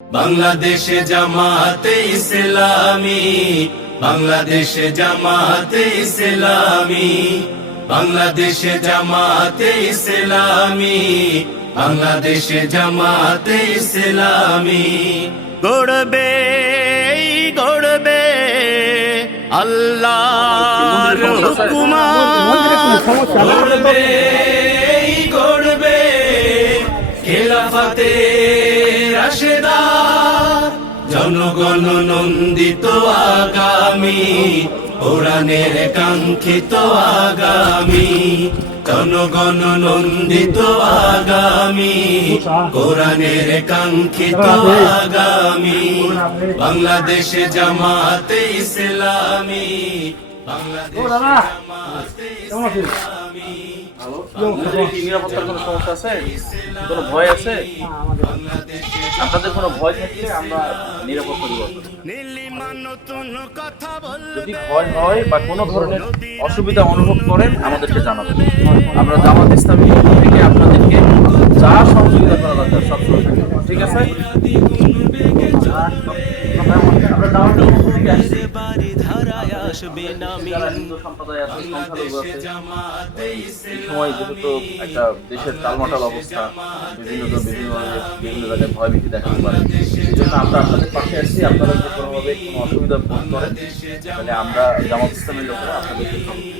বাংলাদেশে জামাতে ইসলামী বাংলাদেশে জামাতে ইসলামী বাংলাদেশে জামাতে ইসলামী বাংলাদেশে জামাতে ইসলামী। গড়বে গড়বে আল্লাহর হুকুমাত। গড়বে এই গড়বে খেলাফতে জনগণ নন্দিত আগামী কোরআনের কাঙ্ক্ষিত আগামী জনগণ নন্দিত আগামী কোরআনের কাঙ্ক্ষিত আগামী বাংলাদেশে জামাতে ইসলামী বাংলাদেশ জামাতে ইসলামী নিরাপত্তার কোনো সমস্যা আছে? কোনো ভয় আছে? আপনাদের কোনো ভয় থাকলে আমরা কথা বল যদি ভয় হয় বা কোনো ধরনের অসুবিধা অনুভব করেন, আমাদেরকে জানাবেন। আমরা জামাত ইসলামী থেকে আপনাদেরকে যা সহযোগিতা করা দরকার সব করব। ঠিক আছে? আমরা জামাতের না হিন্দু সময় যেহেতু একটা দেশের টালমাটাল অবস্থা, বিভিন্ন জন বিভিন্ন বিভিন্ন জায়গায় ভয়ভীতি দেখাতে পারে, এই জন্য আমরা আপনাদের পাশে আসছি আপনারা যদি কোনোভাবে কোনো অসুবিধা বোধ করেন, তাহলে আমরা জামাত ইসলামের লোকেরা করব।